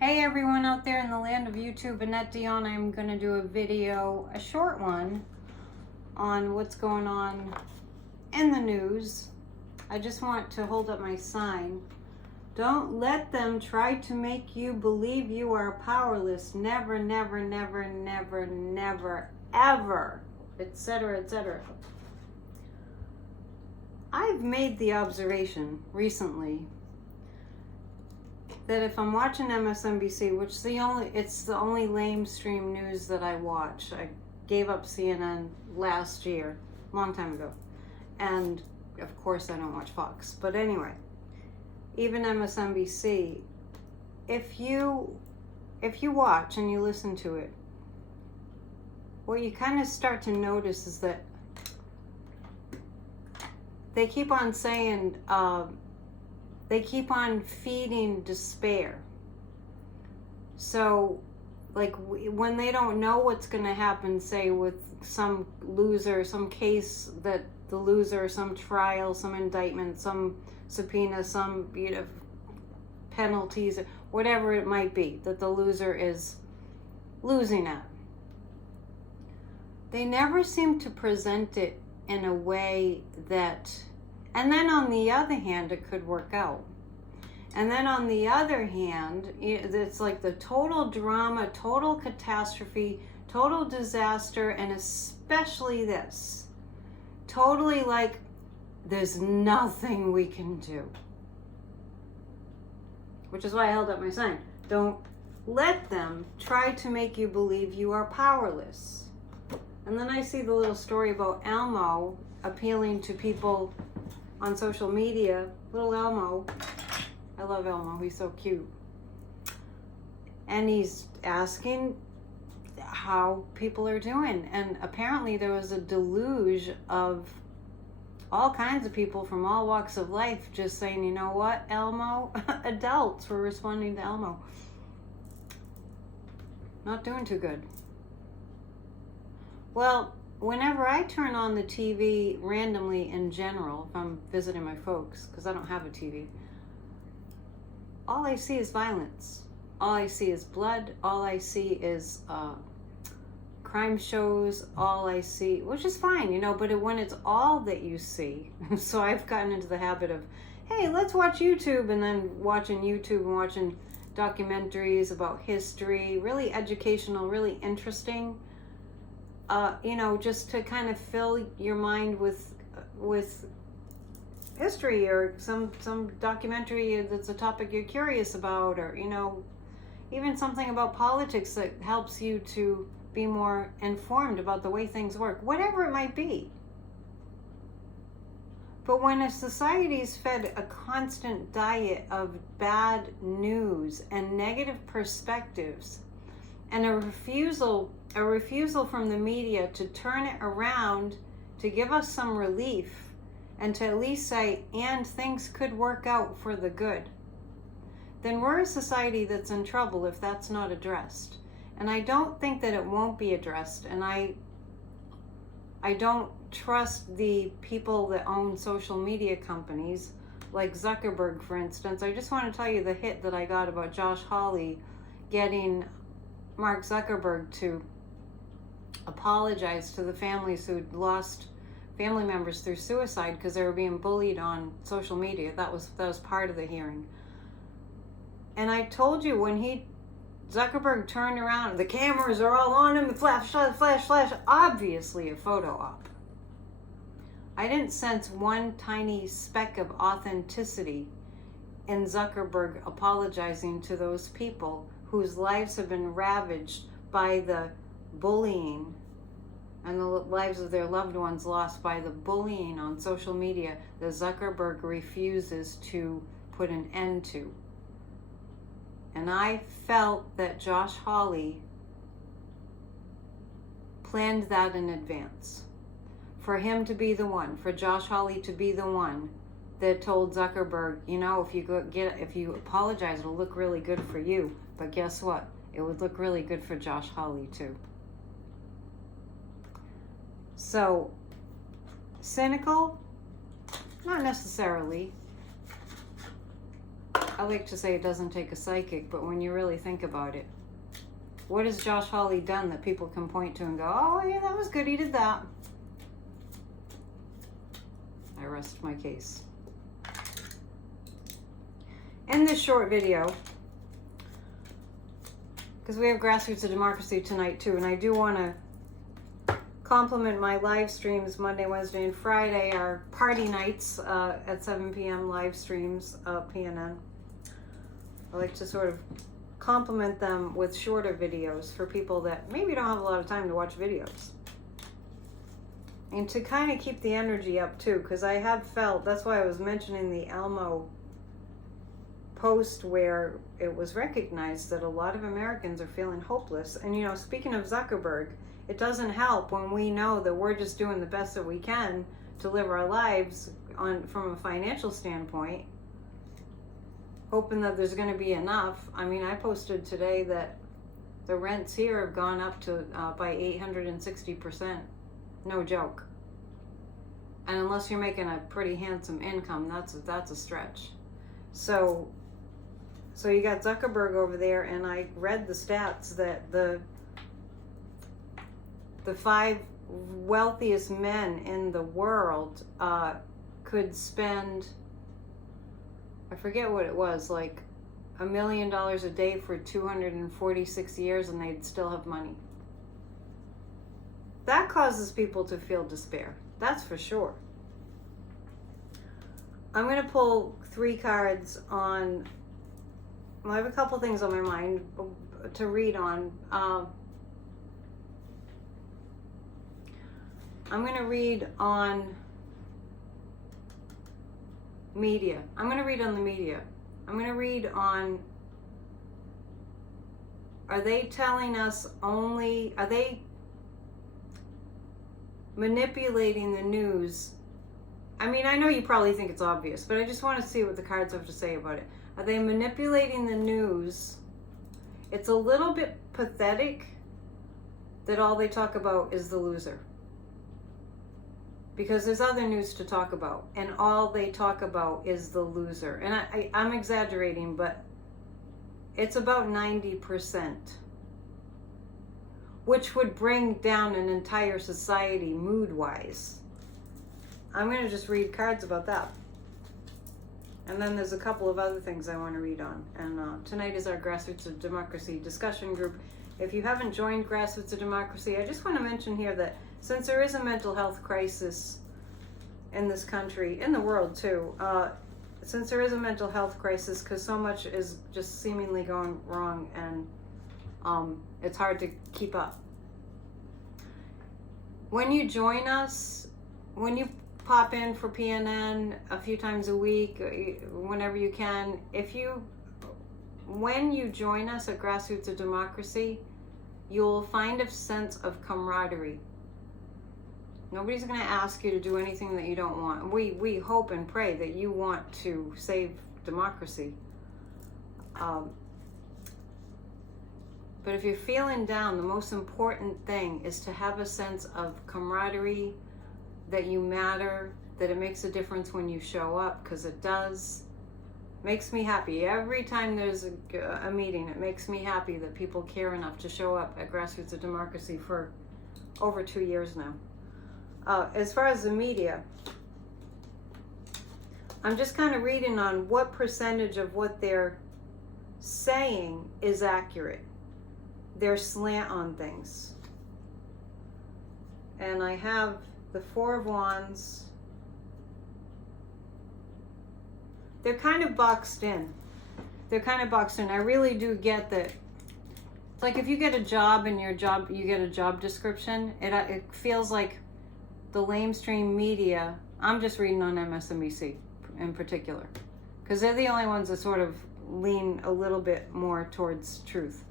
Hey everyone out there in the land of YouTube, Annette Dion. I'm going to do a video, a short one, on what's going on in the news. I just want to hold up my sign. Don't let them try to make you believe you are powerless. Never, never, never, never, never, ever, etc., etc. I've made the observation recently that if I'm watching MSNBC, which it's the only lamestream news that I watch. I gave up CNN last year, a long time ago. And of course I don't watch Fox. But anyway, even MSNBC, if you watch and you listen to it, what you kind of start to notice is that they keep on saying, they keep on feeding despair. So, like, when they don't know what's going to happen, say, with some loser, some case that the loser, some trial, some indictment, some subpoena, some, penalties, whatever it might be, that the loser is losing at. They never seem to present it in a way that... And then on the other hand, it could work out. And then on the other hand, it's like the total drama, total catastrophe, total disaster, and especially this. Totally like, there's nothing we can do. Which is why I held up my sign. Don't let them try to make you believe you are powerless. And then I see the little story about Elmo appealing to people on social media. Little Elmo. I love Elmo. He's so cute. And he's asking how people are doing. And apparently there was a deluge of all kinds of people from all walks of life just saying, you know what, Elmo? Adults were responding to Elmo. Not doing too good. Well, whenever I turn on the TV randomly in general, if I'm visiting my folks, because I don't have a TV, all I see is violence. All I see is blood. All I see is crime shows. All I see, which is fine, but when it's all that you see, so I've gotten into the habit of, hey, let's watch YouTube, and then watching YouTube and watching documentaries about history, really educational, really interesting. Just to kind of fill your mind with history, or some documentary that's a topic you're curious about, or even something about politics that helps you to be more informed about the way things work, whatever it might be. But when a society's fed a constant diet of bad news and negative perspectives, and a refusal from the media to turn it around, to give us some relief, and to at least say, and things could work out for the good, then we're a society that's in trouble if that's not addressed. And I don't think that it won't be addressed. And I don't trust the people that own social media companies, like Zuckerberg, for instance. I just want to tell you the hit that I got about Josh Hawley getting Mark Zuckerberg to apologize to the families who'd lost family members through suicide because they were being bullied on social media. That was part of the hearing. And I told you, when Zuckerberg turned around, the cameras are all on him, flash, flash, flash, obviously a photo op. I didn't sense one tiny speck of authenticity in Zuckerberg apologizing to those people whose lives have been ravaged by the bullying, and the lives of their loved ones lost by the bullying on social media that Zuckerberg refuses to put an end to. And I felt that Josh Hawley planned that in advance. For him to be the one, for Josh Hawley to be the one that told Zuckerberg, if you apologize, it'll look really good for you. But guess what? It would look really good for Josh Hawley too. So, cynical? Not necessarily. I like to say it doesn't take a psychic, but when you really think about it, what has Josh Hawley done that people can point to and go, oh yeah, that was good, he did that? I rest my case. In this short video, because we have Grassroots of Democracy tonight too, and I do want to compliment my live streams Monday, Wednesday, and Friday, our party nights at 7 p.m. live streams, PNN. I like to sort of compliment them with shorter videos for people that maybe don't have a lot of time to watch videos. And to kind of keep the energy up too, because I have felt, that's why I was mentioning the Elmo post where it was recognized that a lot of Americans are feeling hopeless. And you know, speaking of Zuckerberg, it doesn't help when we know that we're just doing the best that we can to live our lives from a financial standpoint, hoping that there's going to be enough. I mean, I posted today that the rents here have gone up to by 860%. No joke. And unless you're making a pretty handsome income, that's a stretch. So you got Zuckerberg over there, and I read the stats that the 5 wealthiest men in the world could spend, I forget what it was, like $1 million a day for 246 years, and they'd still have money. That causes people to feel despair. That's for sure. I'm going to pull 3 cards on, well, I have a couple things on my mind to read on. I'm going to read on media. I'm going to read on the media. I'm going to read on, are they telling us only, are they manipulating the news? I mean, I know you probably think it's obvious, but I just want to see what the cards have to say about it. Are they manipulating the news? It's a little bit pathetic that all they talk about is the loser. Because there's other news to talk about, and all they talk about is the loser. And I'm exaggerating, but it's about 90%. Which would bring down an entire society mood-wise. I'm going to just read cards about that. And then there's a couple of other things I want to read on. And tonight is our Grassroots of Democracy discussion group. If you haven't joined Grassroots of Democracy, I just want to mention here that since there is a mental health crisis in this country, in the world too, since there is a mental health crisis because so much is just seemingly going wrong, and it's hard to keep up. When you join us, when you pop in for PNN a few times a week, whenever you can, when you join us at Grassroots of Democracy, you'll find a sense of camaraderie. Nobody's going to ask you to do anything that you don't want. We hope and pray that you want to save democracy. But if you're feeling down, the most important thing is to have a sense of camaraderie, that you matter, that it makes a difference when you show up, because it does. Makes me happy. Every time there's a meeting, it makes me happy that people care enough to show up at Grassroots of Democracy for over 2 years now. As far as the media, I'm just kind of reading on what percentage of what they're saying is accurate. Their slant on things. And I have the 4 of Wands. They're kind of boxed in. I really do get that. It's like if you get a job and you get a job description, it feels like the lamestream media. I'm just reading on MSNBC in particular, because they're the only ones that sort of lean a little bit more towards truth.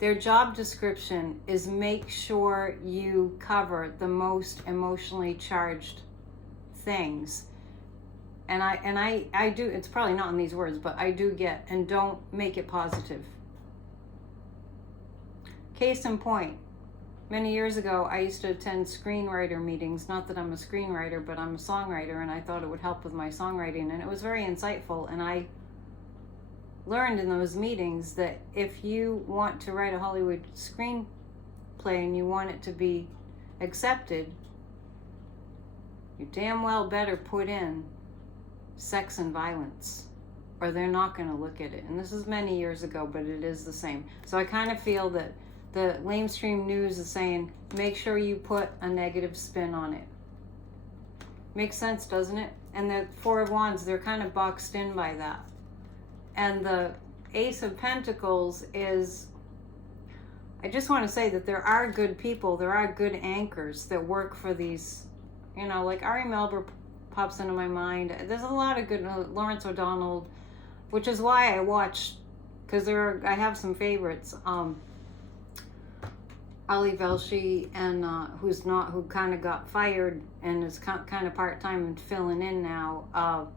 Their job description is make sure you cover the most emotionally charged things. And I do, it's probably not in these words, but I do get, and don't make it positive. Case in point, many years ago, I used to attend screenwriter meetings. Not that I'm a screenwriter, but I'm a songwriter, and I thought it would help with my songwriting, and it was very insightful, and I learned in those meetings that if you want to write a Hollywood screenplay and you want it to be accepted, you damn well better put in sex and violence, or they're not going to look at it. And this is many years ago, but it is the same. So I kind of feel that the mainstream news is saying, make sure you put a negative spin on it. Makes sense, doesn't it? And the Four of Wands, they're kind of boxed in by that. And the Ace of Pentacles is, I just want to say that there are good people, there are good anchors that work for these, you know, like Ari Melber pops into my mind. There's a lot of good, Lawrence O'Donnell, which is why I watch, because I have some favorites. Ali Velshi, and who kind of got fired and is kind of part-time and filling in now,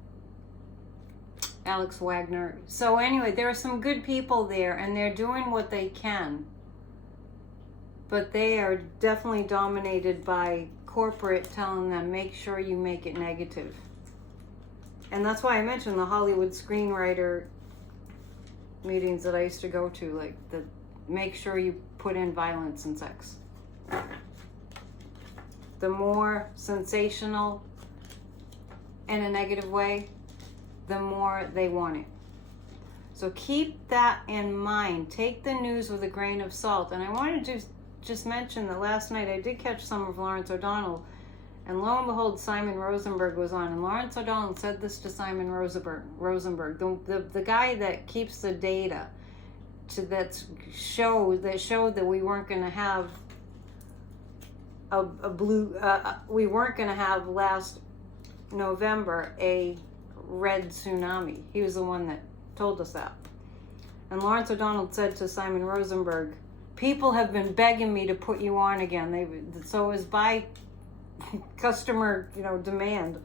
Alex Wagner. So anyway, there are some good people there, and they're doing what they can, but they are definitely dominated by corporate telling them, make sure you make it negative. And that's why I mentioned the Hollywood screenwriter meetings that I used to go to, like the make sure you put in violence and sex. The more sensational in a negative way, the more they want it. So keep that in mind. Take the news with a grain of salt. And I wanted to just mention that last night I did catch some of Lawrence O'Donnell, and lo and behold, Simon Rosenberg was on, and Lawrence O'Donnell said this to Simon Rosenberg, the guy that keeps the data that showed that we weren't going to have we weren't going to have last November a red tsunami. He was the one that told us that. And Lawrence O'Donnell said to Simon Rosenberg, people have been begging me to put you on again. So it was by customer, demand.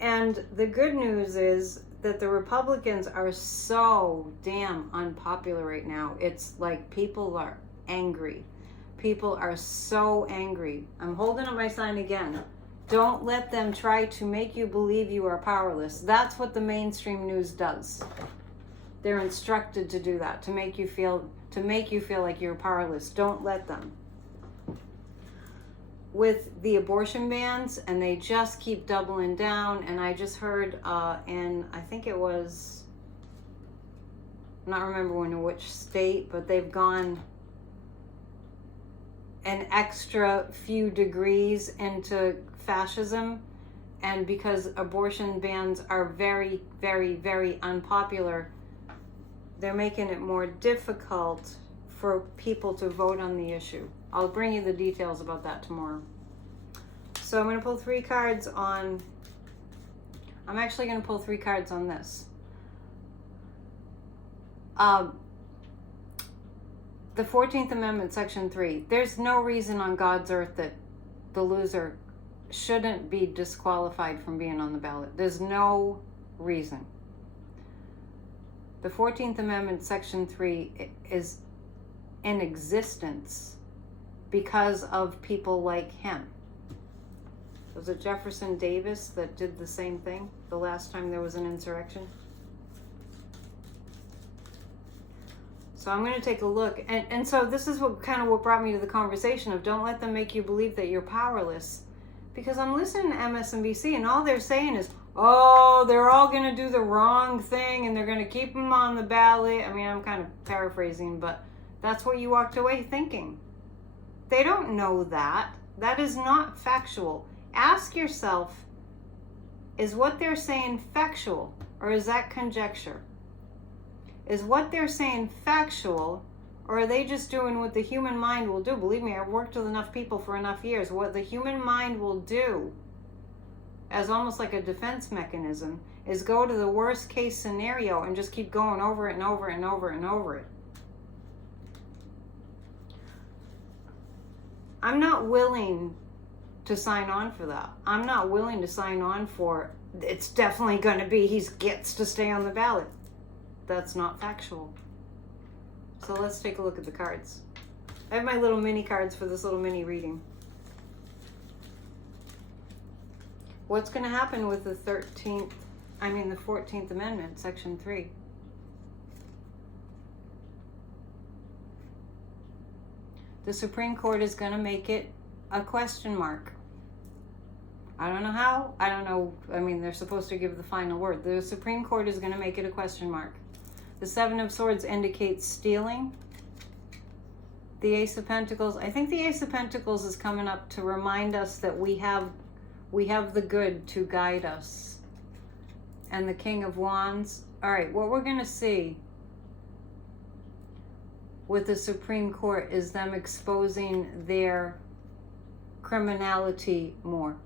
And the good news is that the Republicans are so damn unpopular right now. It's like people are angry. People are so angry. I'm holding up my sign again. Don't let them try to make you believe you are powerless. That's what the mainstream news does. They're instructed to do that, to make you feel like you're powerless. Don't let them. With the abortion bans, and they just keep doubling down. And I just heard in, I think it was, I'm not remembering in which state, but they've gone an extra few degrees into fascism. And because abortion bans are very, very, very unpopular, they're making it more difficult for people to vote on the issue. I'll bring you the details about that tomorrow. So I'm going to pull 3 cards on, I'm actually going to pull 3 cards on this. The 14th Amendment, Section 3. There's no reason on God's earth that the loser shouldn't be disqualified from being on the ballot. There's no reason. The 14th Amendment, Section 3 is in existence because of people like him. Was it Jefferson Davis that did the same thing the last time there was an insurrection? So I'm going to take a look. And so this is what brought me to the conversation of don't let them make you believe that you're powerless. Because I'm listening to MSNBC and all they're saying is, oh, they're all going to do the wrong thing and they're going to keep them on the ballot. I mean, I'm kind of paraphrasing, but that's what you walked away thinking. They don't know that. That is not factual. Ask yourself, is what they're saying factual or is that conjecture? Is what they're saying factual, or are they just doing what the human mind will do? Believe me, I've worked with enough people for enough years. What the human mind will do, as almost like a defense mechanism, is go to the worst case scenario and just keep going over it and over and over and over it. I'm not willing to sign on for that. I'm not willing to sign on for, it's definitely going to be, he gets to stay on the ballot. That's not factual. So let's take a look at the cards. I have my little mini cards for this little mini reading. What's going to happen with the 13th the 14th Amendment, Section 3. The Supreme Court is going to make it a question mark. I don't know how. I don't know. They're supposed to give the final word. The Supreme Court is going to make it a question mark. The Seven of Swords indicates stealing. The Ace of Pentacles. I think the Ace of Pentacles is coming up to remind us that we have the good to guide us. And the King of Wands. All right, what we're going to see with the Supreme Court is them exposing their criminality more.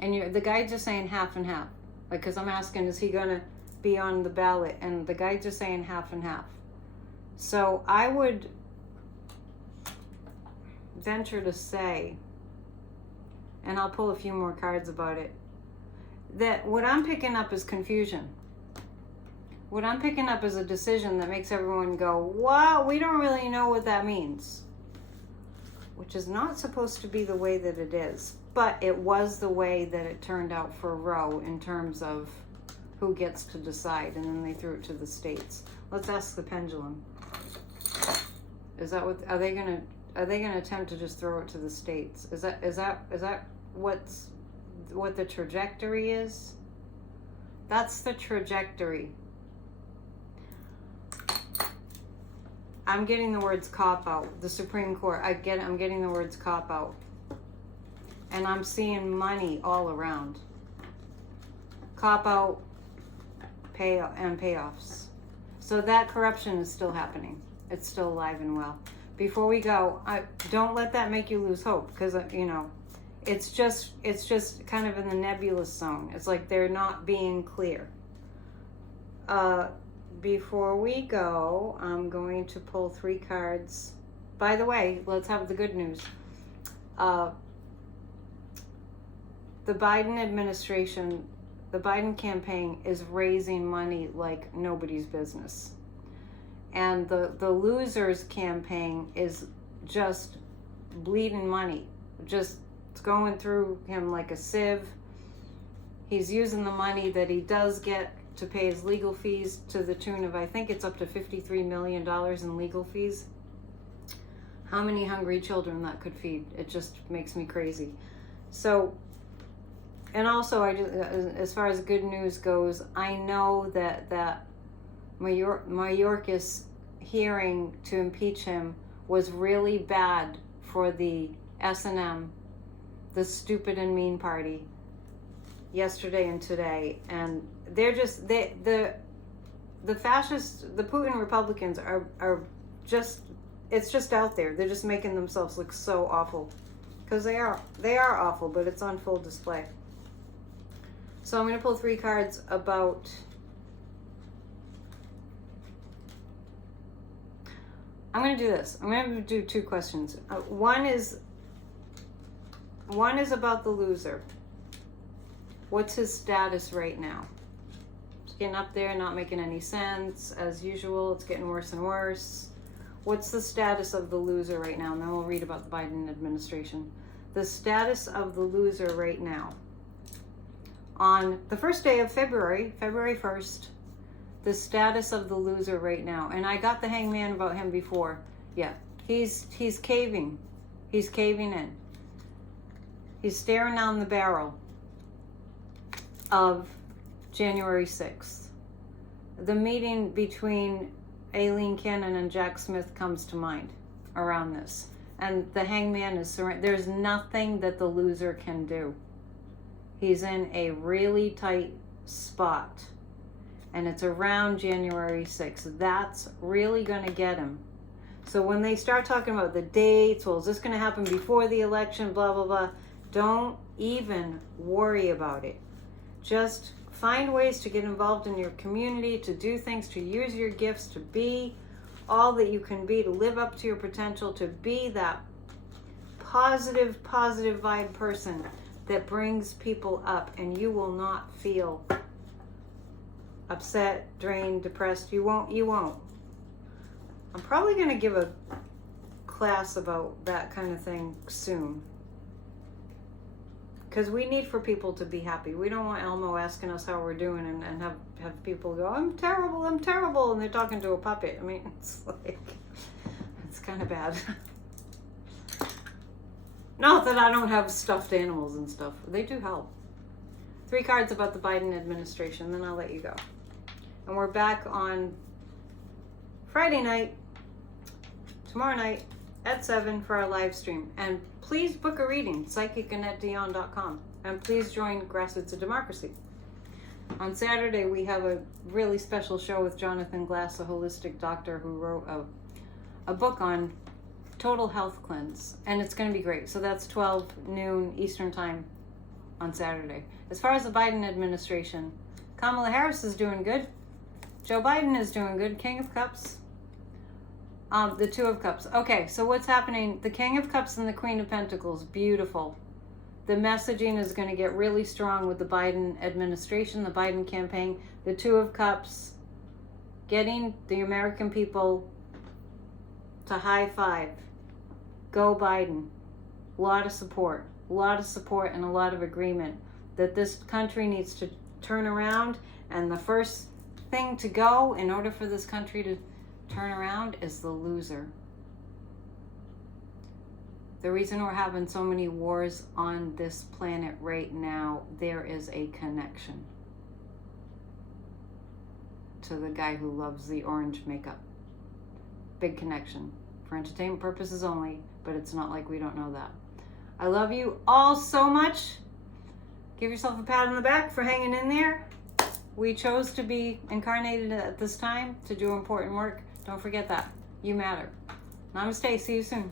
And the guy's just saying half and half. Like, because I'm asking, is he going to be on the ballot? And the guy's just saying half and half. So I would venture to say, and I'll pull a few more cards about it, that what I'm picking up is confusion. What I'm picking up is a decision that makes everyone go, wow, we don't really know what that means. Which is not supposed to be the way that it is. But it was the way that it turned out for Roe in terms of who gets to decide. And then they threw it to the states. Let's ask the pendulum. Is that what, are they gonna attempt to just throw it to the states? Is that what the trajectory is? That's the trajectory. I'm getting the words cop out. The Supreme Court, I'm getting the words cop out. And I'm seeing money all around. Cop out, and payoffs. So that corruption is still happening. It's still alive and well. Before we go, don't let that make you lose hope, because it's just kind of in the nebulous zone. It's like they're not being clear. Before we go, I'm going to pull 3 cards. By the way, let's have the good news. The Biden administration, the Biden campaign is raising money like nobody's business. And the losers campaign is just bleeding money. Just it's going through him like a sieve. He's using the money that he does get to pay his legal fees to the tune of, I think it's up to $53 million in legal fees. How many hungry children that could feed? It just makes me crazy. So, and also, as far as good news goes, I know that Mayorkas hearing to impeach him was really bad for the S&M, the stupid and mean party, yesterday and today. And they're just, the fascists, the Putin Republicans are just, it's just out there. They're just making themselves look so awful. Because they are awful, but it's on full display. So I'm going to pull 3 cards about I'm going to do this. I'm going to do 2 questions. One is about the loser. What's his status right now? It's getting up there, not making any sense. As usual, it's getting worse and worse. What's the status of the loser right now? And then we'll read about the Biden administration. The status of the loser right now. On the first day of February 1st, the status of the loser right now. And I got the hangman about him before. Yeah, he's caving. He's caving in. He's staring down the barrel of January 6th. The meeting between Aileen Cannon and Jack Smith comes to mind around this. And the hangman is surrounded. There's nothing that the loser can do. He's in a really tight spot. And it's around January 6th. That's really going to get him. So when they start talking about the dates, well, is this going to happen before the election, blah, blah, blah, don't even worry about it. Just find ways to get involved in your community, to do things, to use your gifts, to be all that you can be, to live up to your potential, to be that positive vibe person that brings people up, and you will not feel upset, drained, depressed. You won't. I'm probably going to give a class about that kind of thing soon. because we need for people to be happy. We don't want Elmo asking us how we're doing and have people go, I'm terrible, and they're talking to a puppet. I mean, it's like, it's kind of bad. Not that I don't have stuffed animals and stuff. They do help. 3 cards about the Biden administration, then I'll let you go. And we're back on Friday night, tomorrow night at 7 for our live stream. And please book a reading, psychic@dion.com. And please join Grassroots of Democracy. On Saturday, we have a really special show with Jonathan Glass, a holistic doctor who wrote a book on total health cleanse. And it's going to be great. So that's 12 noon Eastern time on Saturday. As far as the Biden administration, Kamala Harris is doing good. Joe Biden is doing good. King of Cups. The Two of Cups. Okay, so what's happening? The King of Cups and the Queen of Pentacles. Beautiful. The messaging is going to get really strong with the Biden administration, the Biden campaign. The Two of Cups, getting the American people to high five. Go Biden. A lot of support and a lot of agreement that this country needs to turn around, and the first thing to go in order for this country to turn around is the loser. The reason we're having so many wars on this planet right now, there is a connection to the guy who loves the orange makeup. Big connection. For entertainment purposes only, but it's not like we don't know that. I love you all so much. Give yourself a pat on the back for hanging in there. We chose to be incarnated at this time to do important work. Don't forget that. You matter. Namaste. See you soon.